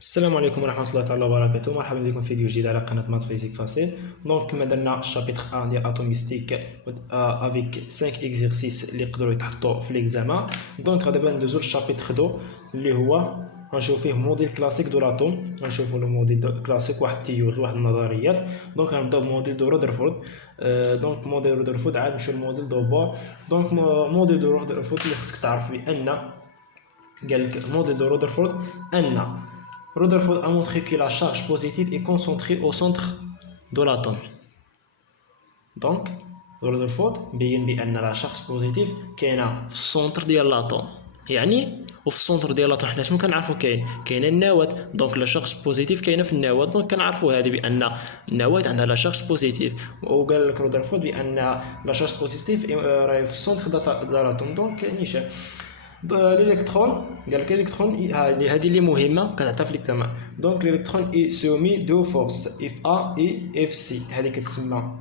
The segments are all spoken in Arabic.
السلام عليكم ورحمة الله تعالى وبركاته. مرحبا بكم في فيديو جديد على قناة مات فيزيك فاسيل. دونك كما درنا الشابيتر 1 ديال اتوميستيك افيك 5 اكزرسيس اللي يقدروا يتحطوا في ليكزامان. دونك دابا ندوزو للشابيتر 2 اللي هو غنشوف فيه موديل كلاسيك دو لاتوم. غنشوفوا لو موديل كلاسيك، واحد التيوري، واحد النظريات. دونك غنبداو بموديل دو رودرفورد. دونك موديل رودرفورد عاد نمشيو للموديل دو بور. دونك موديل دو رودرفورد اللي خصك تعرف بان قال لك موديل دو رودرفورد ان Rutherford a montré que la charge positive est concentrée au centre de l'atome. Donc, Rutherford بين بأن la charge positive كاينة في السونتر ديال الاتوم. يعني وفي السونتر ديال الاتوم حنا شنو كنعرفوا كاينه النواة. دونك لا شارج بوزيتيف كاينه في النواة. دونك كنعرفوا هذه بان النواة عندها لا شارج بوزيتيف. وقال لك رودرفورد بان لا شارج بوزيتيف راهي في السونتر ديال الاتوم. دونك نيشان الالكترون قال لك الالكترون هذه اللي مهمه كتعطى في الاكزامان. دونك الالكترون اي سومي دو فورس اف ا اي اف سي. هذه كتسمى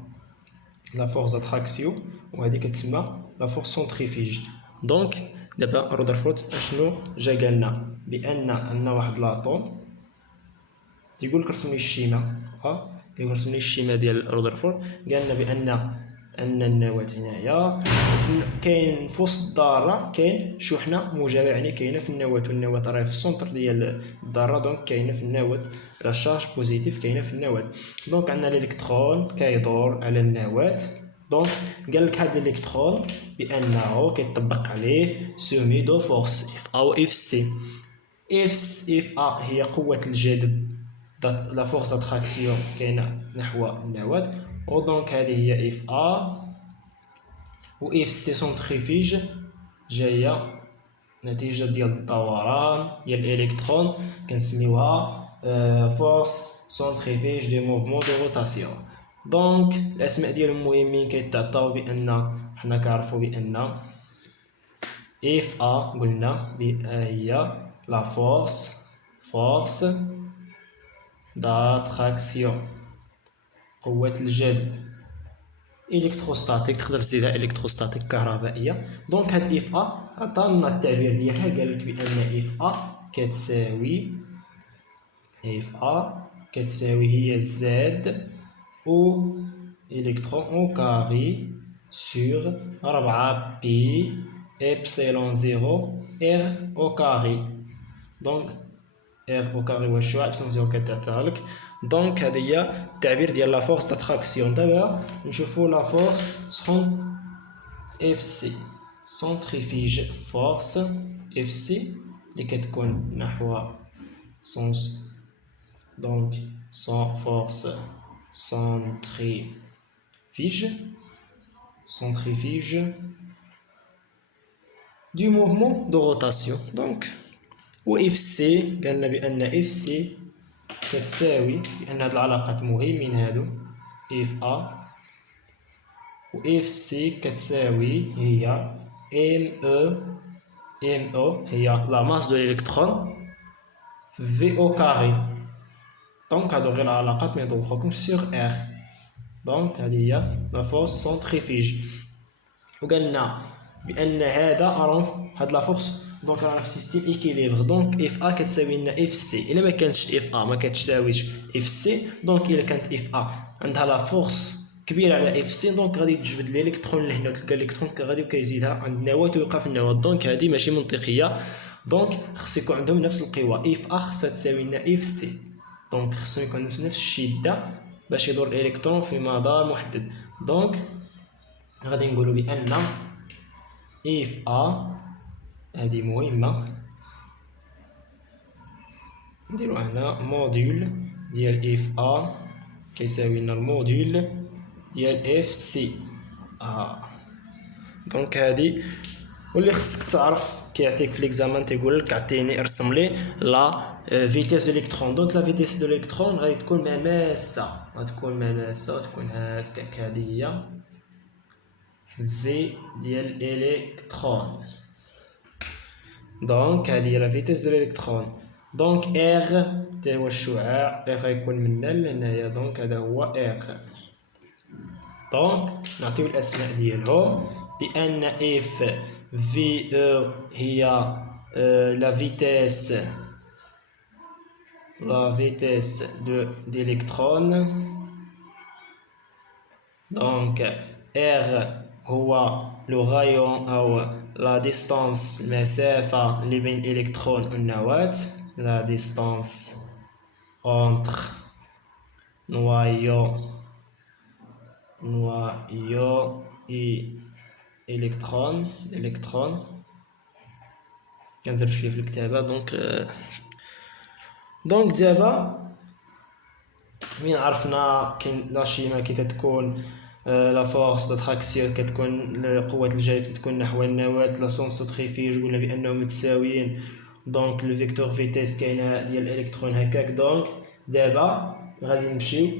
لا فورس داتراكسيون وهذه كتسمى لا فورس سونتريفيج. دونك دابا رودرفورد شنو جا قالنا بان واحد لاطوم تيقول لك رسم لي الشيما. كيقول رسم لي الشيما ديال رودرفورد. قالنا بان النواة هنايا كاين في وسط الذره كاين شحنه موجبه، يعني كاينه في النواة، والنواة راهي في السونتر ديال الذره. دونك كاينه في النواة لا شارج بوزيتيف كاينه في النواة. دونك عندنا الالكترون كيدور على النواة. دونك قال لك هذا الالكترون بانه كيطبق عليه سومي دو فورس اف ا و اف سي. اف ا هي قوه الجذب، لا فورس داتراكسيون كاينه نحو النواة. ودونك هذه هي اف ا و اف سي سونتريفيج جايه نتيجه ديال الدوران ديال الالكترون كنسميوها فورس سونتريفيج دي موفمون دو روتاسيون. دونك الاسماء ديالهم مهمين كيتعطاو بان حنا كنعرفوا بان اف ا قلنا هي لا فورس داتراكسيون، قوة الجذب. الكتروستاتيك تقدر تزيدها الكتروستاتيك كهربائيه. دونك هاد اف ا عطانا التعبير ديالها. قال لك بان اف ا كتساوي هي زد او الكترون او كاري سور 4 بي ابسيلون 0 ار او كاري. دونك ار او كاري هو الشعاع، ابسيلون 0 كتعطيها لك. دونك هذه هي التعبير ديال لا فورس داتراكسيون. دابا نشوفوا لا فورس سون اف سي سونتريفيج. فورس اف سي اللي كتكون نحو سونس. دونك فورس سونتريفيج du mouvement de rotation. دونك و اف سي قالنا بان اف سي كتساوي، بان هاد العلاقات مهمين هادو، اف ا و اف سي كتساوي هي ام او هي لا ماس دو الالكترون في او كاري. دونك هادو غير العلاقات ما يضوخوكمش سيغ ار. دونك هادي هي لا فورس سونتريفيج. وقالنا بان هذا هاد لا فورس دونك رانا في سيستيم ايكيليبر. دونك اف ا كتساوي لنا اف سي. الا ما كانتش اف ا ما كتساويش اف سي. دونك الا كانت اف ا عندها لا فورس كبيره على اف سي، دونك غادي تجبد الالكترون لهنا وتلقى الالكترون غادي كيزيدها عند النواه ويوقع في النواه. دونك هذه ماشي منطقيه. دونك خص يكون عندهم نفس القوه. اف ا خصها تساوي لنا اف سي. دونك خصو يكون نفس الشده باش يدور الالكترون في مدار محدد. دونك غادي نقولوا بان اف ا هذه مهمه. نديرو هنا موديول ديال اف ا كيساوي لنا الموديول ديال اف سي. دونك هذه واللي خصك تعرف كيعطيك في ليكزامان تيقول لك عطيني ارسم لي لا فيتيس دو الكترون. دونك لا فيتيس دو الكترون غادي تكون مماسه، وتكون هكاك. هذه هي في ديال الالكترون. دونك هذه هي لا فيتيس دو الالكترون. دونك ار هو الشعاع، ار غيكون من هنا لهنايا. دونك هذا هو ار. دونك نعطيو الاسماء ديالهم بان اف في هي لا فيتيس la vitesse d'électron. Donc R هو le rayon أو la distance المسافة اللي بين الإلكترون والنواة. La distance entre noyau et électron. كنزرب شوية في الكتابة. دونك دابا من عرفنا كاين لا شيما كي تتكون لا فورس داتراكسيون كتكون قوة الجاذب تكون نحو النواة. لا سونسوتريفيج قلنا بأنهم متساويين. دونك لو فيكتور فيتيس كاينه ديال الالكترون هكاك. دونك دابا غادي نمشيو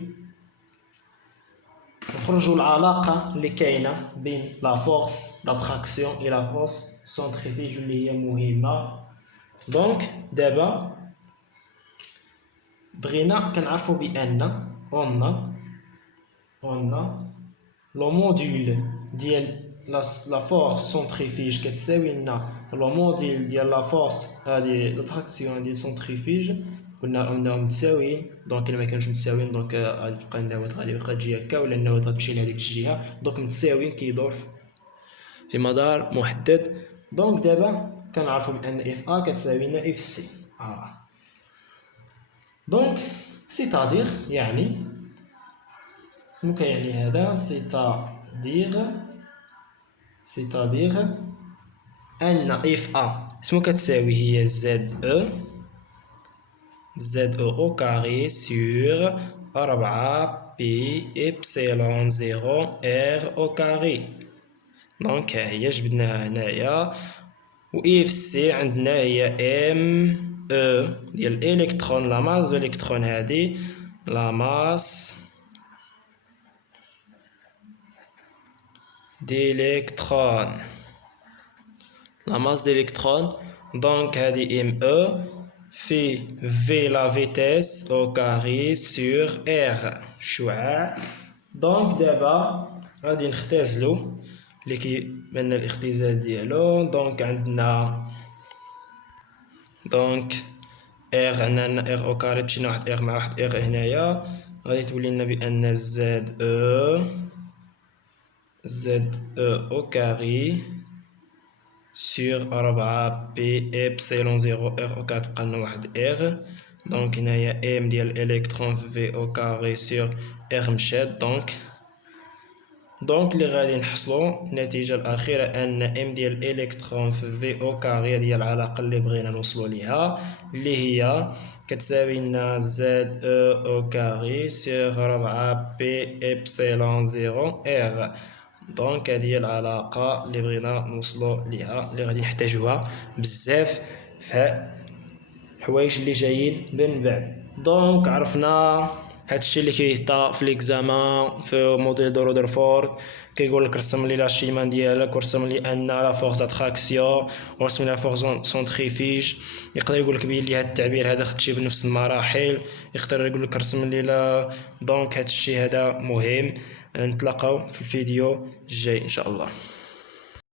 نخرجوا العلاقة اللي كاينه بين لا فورس داتراكسيون و لا فورس سونتريفيج اللي هي مهمة. دونك دابا بغينا كنعرفوا بأن on لو موديل ديال لا فورس سونتريفيج كتساوي لنا لو موديل ديال لا فورس هادي لاتراكسيون ديال سونتريفيج. قلنا انهم متساويين. دونك الا ما كانوش متساويين دونك غادي تبقى النواة غادي يبقى تجي هكا ولا النواة غتمشي لهاديك الجهه. دونك متساويين كيدور في مدار محدد. دونك دابا كنعرفوا بان اف ا كتساوي لنا اف سي. دونك سيتادير يعني شنو كيعني هذا؟ سيتادير ان اف ا شنو كتساوي هي زد او او كاري سور 4 بي إبسيلون 0 ار او كاري. دونك ها هي جبدناها هنايا. و اف سي عندنا هي ام او ديال الالكترون. لا ماس ديال الالكترون هادي لا ماس d'électrons. La masse d'électrons. Donc هذه م او في v la vitesse au carré sur r شعاع. دونك دابا غادي نختزلو اللي كيبان الاختزال ديالو. دونك عندنا دونك r عندنا r au carré مشينا واحد r مع واحد r هنايا. غادي تولي لنا بان زد au carré sur 4 p إبسيلون 0 r au carré تبقى لنا واحد r. دونك هنايا m ديال الالكترون في v au carré sur r مشات. دونك اللي غادي نحصلو النتيجة الأخيرة أن m ديال الالكترون في v au carré هي العلاقة اللي بغينا نوصلو ليها اللي هي كتساوي لنا زد au carré sur 4 p إبسيلون 0 r. دونك هذه هي العلاقة اللي بغينا نوصلو ليها اللي غادي نحتاجوها بزاف في الحوايج اللي جايين من بعد. دونك عرفنا هادشي اللي كيهتا في ليكزامان في موديل دو رودرفورد. كيقول لك رسم لي لا شيما ديالك ورسم لي ان لا فورس اتراكسيون ورسم لي لا فورس سونتريفيج. يقدر يقول لك بين لي هاد التعبير هذا خدتيه بنفس المراحل. يقدر يقول لك رسم لي لا. دونك هادشي هذا مهم. نتلاقاو في الفيديو الجاي ان شاء الله.